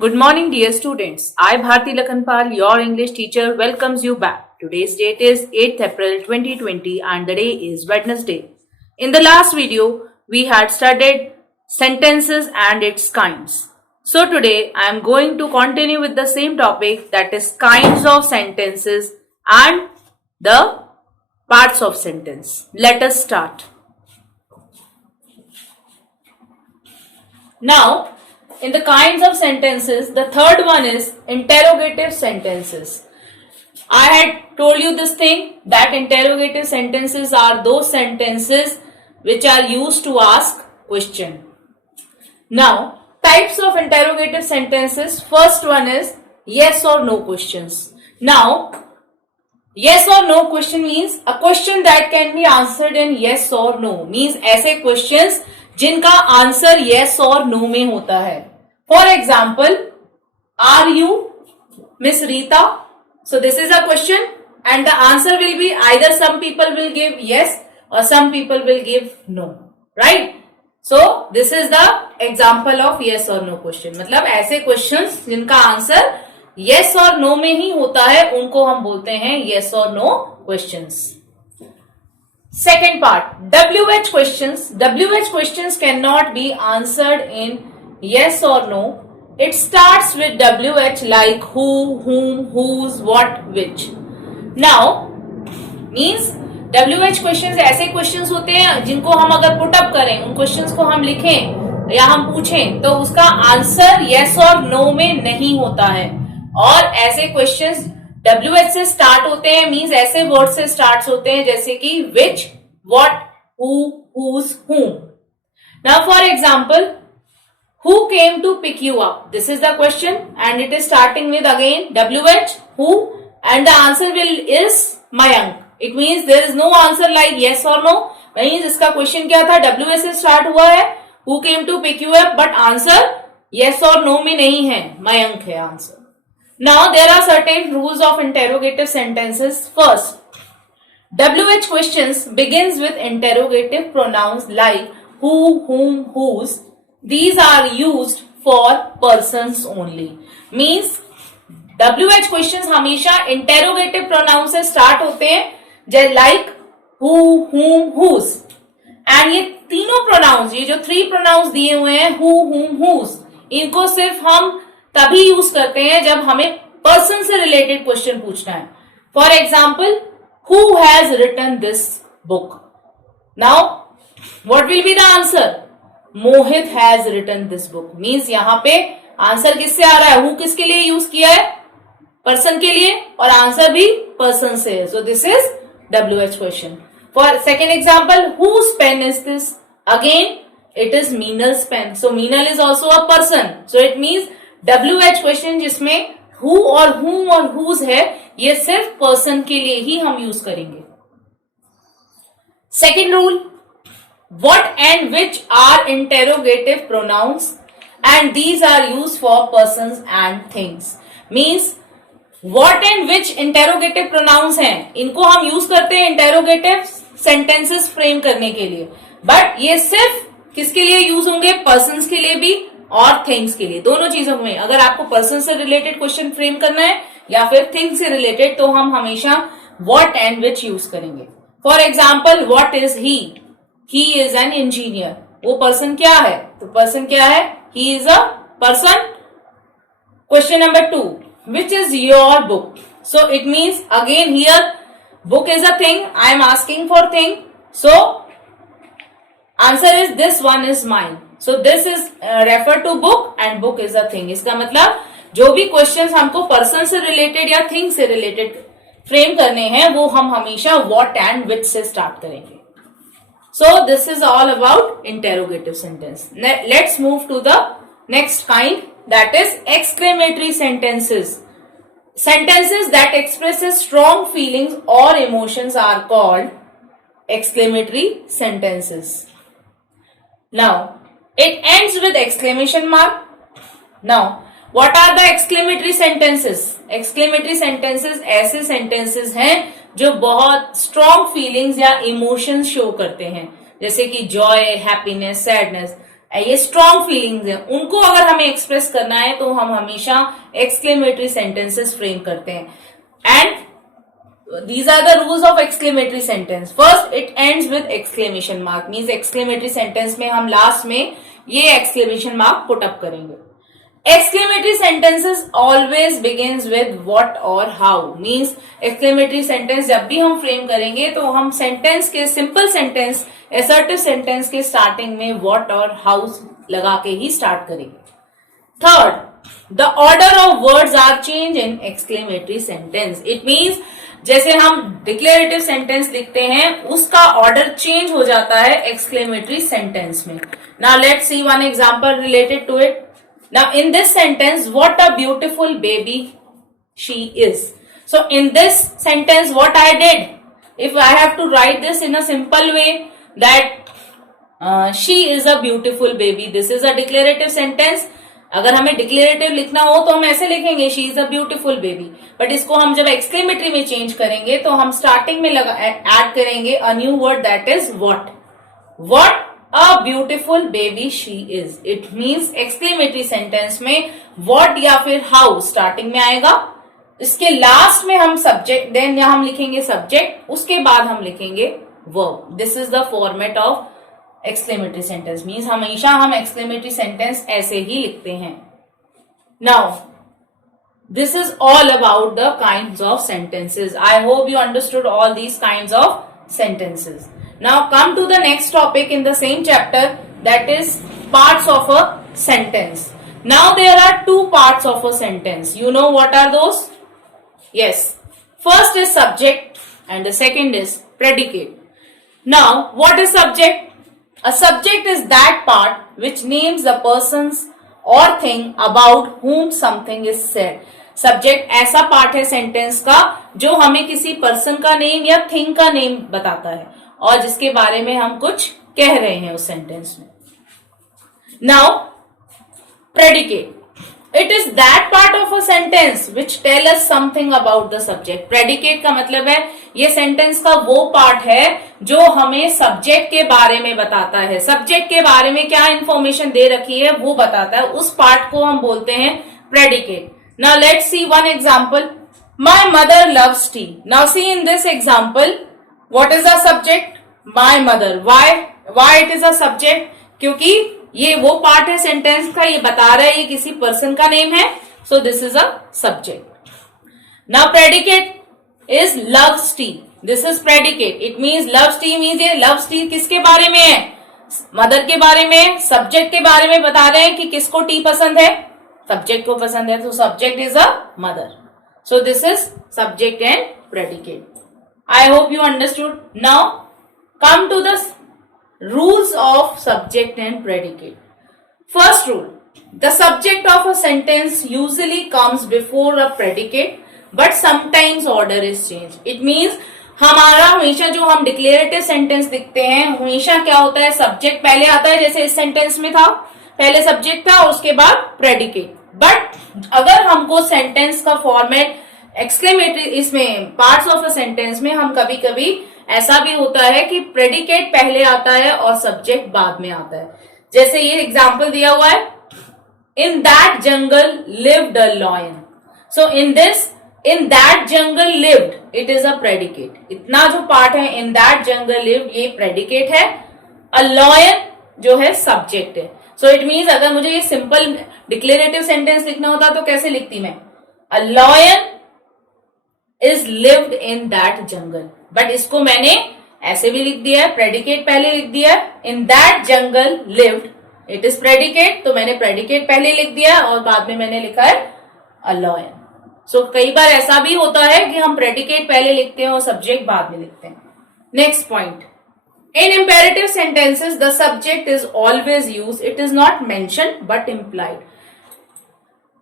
Good morning, dear students. I, Bharti Lakhanpal, your English teacher, welcomes you back. Today's date is 8th April 2020 and the day is Wednesday. In the last video, we had studied sentences and its kinds. So today, I am going to continue with the same topic, that is kinds of sentences and the parts of sentence. Let us start. Now, in the kinds of sentences, the third one is interrogative sentences. I had told you this thing that interrogative sentences are those sentences which are used to ask question. Now, types of interrogative sentences. First one is yes or no questions. Now, yes or no question means a question that can be answered in yes or no. Means ऐसे questions जिनका answer yes और no में होता है. For example, are you Miss Rita? So this is a question and the answer will be either some people will give yes or some people will give no. Right? So this is the example of yes or no question. मतलब ऐसे questions जिनका answer yes और no में ही होता है उनको हम बोलते हैं yes or no questions. Second part, WH questions. WH questions cannot be answered in yes or no. It starts with WH like who, whom, whose, what, which. Now, means WH questions ऐसे questions होते हैं जिनको हम अगर put up करें, उन questions को हम लिखें या हम पूछें तो उसका आंसर yes और no में नहीं होता है. और ऐसे questions WH से स्टार्ट होते हैं, मीन्स ऐसे वर्ड से स्टार्ट होते हैं जैसे कि which, what, who, whose, whom. Now for example, who came to pick you up? This is the question and it is starting with again WH, who, and the answer is Mayank. It means there is no answer like yes or no. Means इसका question क्या था? WH से start हुआ है, who came to pick you up, but answer yes or no में नहीं है, Mayank है answer. Now there are certain rules of interrogative sentences. First, WH questions begins with interrogative pronouns like who, whom, whose. These are used for persons only. Means WH questions हमेशा interrogative pronouns से start होते हैं like who, whom, whose. And ये तीनों pronouns, ये जो 3 pronouns दिए हुए हैं who, whom, whose, इनको सिर्फ हम तभी यूज करते हैं जब हमें पर्सन से रिलेटेड क्वेश्चन पूछना है. For example, who has written this book. Now what will be the answer? Mohit has written this book. Means यहाँ पे आंसर किससे आ रहा है? हु किसके लिए यूज किया है? पर्सन के लिए, और आंसर भी पर्सन से है. So this is WH question. For second example, whose pen is this? Again it is Meenal's pen. So Meenal is also a person. So it means WH question जिसमें who और whom और whose है, ये सिर्फ पर्सन के लिए ही हम यूज करेंगे. Second rule, what and which are interrogative pronouns and these are used for persons and things. Means what and which interrogative pronouns हैं, इनको हम यूज करते हैं interrogative sentences फ्रेम करने के लिए, बट ये सिर्फ किसके लिए यूज होंगे? पर्सन्स के लिए भी और थिंग्स के लिए, दोनों चीजों में. अगर आपको पर्सन से रिलेटेड क्वेश्चन फ्रेम करना है या फिर थिंग्स से रिलेटेड, तो हम हमेशा व्हाट एंड विच यूज करेंगे. For example, what is he is an engineer. वो पर्सन क्या है? तो पर्सन क्या है? He is a person. Question number 2, which is your book? So it means again here book is a thing, I am asking for thing, so answer is this one is mine. So this is refer to book and book is a thing. इसका मतलब जो भी क्वेश्चंस हमको पर्सन से रिलेटेड या थिंग से related frame करने हैं, वो हम हमेशा what and which से स्टार्ट करेंगे. So this is all about interrogative sentence. Let's move to the next kind, that is exclamatory sentences. Sentences that expresses strong feelings or emotions are called exclamatory sentences. Now, it ends with exclamation mark. Now, what are the exclamatory sentences? Exclamatory sentences ऐसे sentences हैं जो बहुत strong feelings या emotions show करते हैं, जैसे कि joy, happiness, sadness. ये स्ट्रॉन्ग फीलिंग्स हैं, उनको अगर हमें एक्सप्रेस करना है तो हम हमेशा एक्सक्लेमेटरी सेंटेंसेस फ्रेम करते हैं। And these are the rules of exclamatory sentence. First, it ends with exclamation mark, means exclamatory sentence में हम लास्ट में ये exclamation mark put up करेंगे। Exclamatory sentences always begins with what or how, means exclamatory sentence जब भी हम फ्रेम करेंगे तो हम सेंटेंस के सिंपल सेंटेंस assertive सेंटेंस के स्टार्टिंग में what और how लगा के ही स्टार्ट करेंगे। Third, the order of words are changed in exclamatory sentence. It means जैसे हम डिक्लेरेटिव सेंटेंस लिखते हैं उसका ऑर्डर चेंज हो जाता है एक्सक्लेमेटरी सेंटेंस में। Now let's see one example related to it. Now in this sentence, what a beautiful baby she is. So in this sentence what I did, if I have to write this in a simple way that she is a beautiful baby, this is a declarative sentence. अगर हमें declarative लिखना हो तो हम ऐसे लिखेंगे she is a beautiful baby, but इसको हम जब एक्सक्लेमेटरी में चेंज करेंगे तो हम स्टार्टिंग में ऐड करेंगे a new word that is what. What a beautiful baby she is, it means exclamatory sentence में व्हाट या फिर हाउ स्टार्टिंग में आएगा, इसके लास्ट में हम सब्जेक्ट, देन हम लिखेंगे सब्जेक्ट, उसके बाद हम लिखेंगे verb. This is the format of exclamatory sentence, means हमेशा हम एक्सक्लेमेटरी सेंटेंस ऐसे ही लिखते हैं। Now this is all about the kinds of sentences. I hope you understood all these kinds of sentences. Now come to the next topic in the same chapter, that is parts of a sentence. Now there are two parts of a sentence, you know what are those? Yes, first is subject and the second is predicate. Now, what is subject? A subject is that part which names the persons or thing about whom something is said. Subject ऐसा पार्ट है सेंटेंस का जो हमें किसी पर्सन का नेम या थिंग का नेम बताता है और जिसके बारे में हम कुछ कह रहे हैं उस सेंटेंस में। Now, predicate. It is that part of a sentence which tell us something about the subject. Predicate का मतलब है ये सेंटेंस का वो पार्ट है जो हमें सब्जेक्ट के बारे में बताता है, सब्जेक्ट के बारे में क्या इंफॉर्मेशन दे रखी है वो बताता है, उस पार्ट को हम बोलते हैं predicate. Now let's see one example. My mother loves tea. Now see in this example, what is the subject? My mother. Why it is a subject? क्योंकि ये वो पार्ट है सेंटेंस का, ये बता रहा है ये किसी पर्सन का नेम है, so this is a subject. Now predicate is loves T, this is predicate, it means loves T means ये लव्स टी किसके बारे में है? मदर के बारे में, सब्जेक्ट के बारे में बता रहे हैं कि किसको टी पसंद है, सब्जेक्ट को पसंद है, तो subject is a mother, so this is subject and predicate. I hope you understood. Now come to the rules of subject and predicate. First rule, the subject of a sentence usually comes before a predicate, but sometimes order is changed. It means हमारा हमेशा जो हम declarative sentence लिखते हैं हमेशा क्या होता है, सब्जेक्ट पहले आता है, जैसे इस सेंटेंस में था, पहले सब्जेक्ट था और उसके बाद प्रेडिकेट। बट अगर हमको सेंटेंस का फॉर्मेट एक्सक्लेमेटरी, इसमें पार्ट्स ऑफ अ सेंटेंस में हम कभी कभी ऐसा भी होता है कि प्रेडिकेट पहले आता है और सब्जेक्ट बाद में आता है। जैसे ये एग्जांपल दिया हुआ है, in that jungle lived a lion, so in that jungle lived, it is a predicate. इतना जो पार्ट है इन दैट जंगल लिव्ड, ये प्रेडिकेट है, अ लॉयन जो है सब्जेक्ट है। सो इट मीन्स अगर मुझे ये सिंपल डिक्लेरेटिव सेंटेंस लिखना होता तो कैसे लिखती मैं, a lion is lived in that जंगल, बट इसको मैंने ऐसे भी लिख दिया है, प्रेडिकेट पहले लिख दिया है, in that jungle lived, it is predicate, तो मैंने प्रेडिकेट पहले लिख दिया और बाद में मैंने लिखा है अ लॉयन। सो कई बार ऐसा भी होता है कि हम प्रेडिकेट पहले लिखते हैं और सब्जेक्ट बाद में लिखते हैं। Next point, in imperative sentences the subject is always use, it is not mention but implied.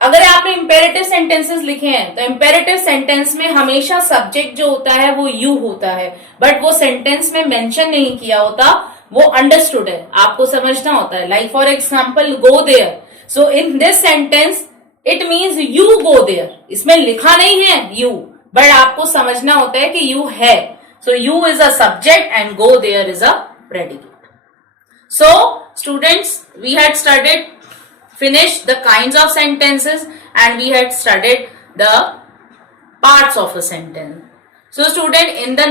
अगर आपने इंपेरेटिव सेंटेंसेस लिखे हैं तो इंपेरेटिव सेंटेंस में हमेशा सब्जेक्ट जो होता है वो यू होता है, बट वो सेंटेंस में मेंशन नहीं किया होता, वो अंडरस्टूड है, आपको समझना होता है। Like for example go there, so in this sentence it means you go there, इसमें लिखा नहीं है यू, बट आपको समझना होता है कि यू है, so you is a subject and go there is a predicate. So Students, we had finished the kinds of sentences and we had studied the parts of a sentence. So student, in the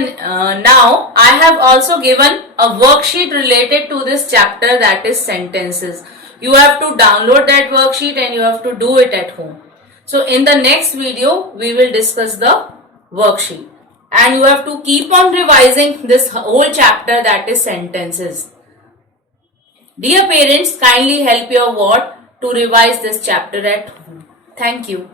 now I have also given a worksheet related to this chapter, that is sentences. You have to download that worksheet and you have to do it at home. So in the next video we will discuss the worksheet and you have to keep on revising this whole chapter, that is sentences. Dear parents, kindly help your ward to revise this chapter at home. Thank you.